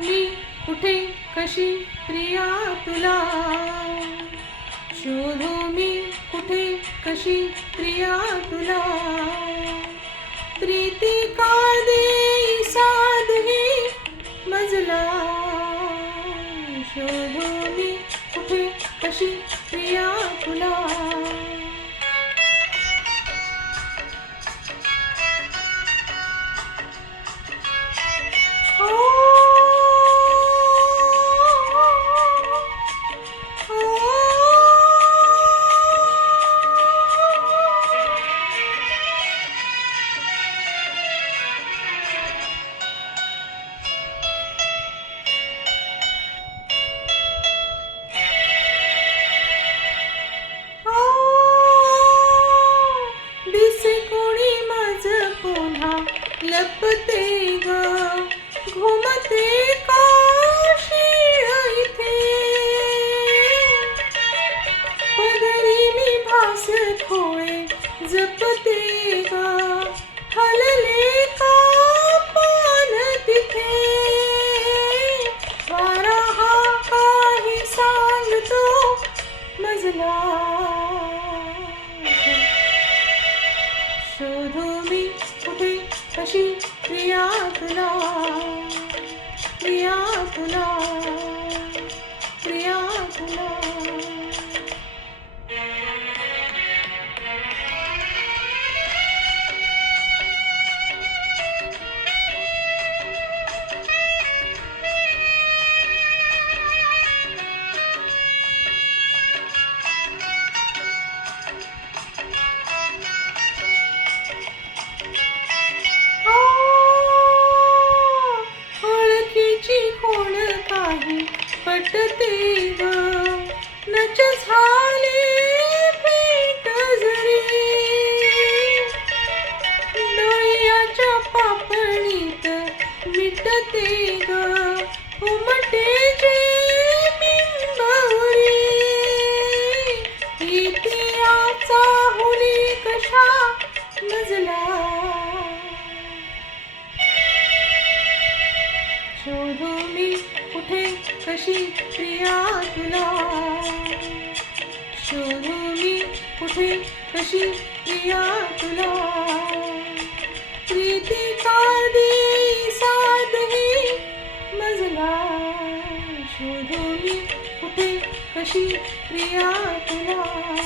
मी कुठे कशी प्रिया तुला, शोधू मी कुठे कशी प्रिया तुला, प्रीती का देई साध ही मजला, शोधू मी कुठे कशी प्रिया तुला. लपते ग घुमते काशी इथे, पदरी मी भास खोळे जपते ग, हलले का पान तिथे, वारा हा काही सांगतो मजला, शोधू मी कुठे कशी प्रिया तुला, प्रिया तुला, प्रिया तुला. पटते ग नच झाले भेट जरी, डोळ्याच्या पापणीत मिटते ग उमटे जे बिंबवरी, इतिहाचा हुली कशा मजला, शोधू मी कुठे कशी प्रिया तुला, शोधू मी कुठे कशी प्रिया तुला, प्रीती का देई साध ही मजला, शोधू मी कुठे कशी प्रिया तुला.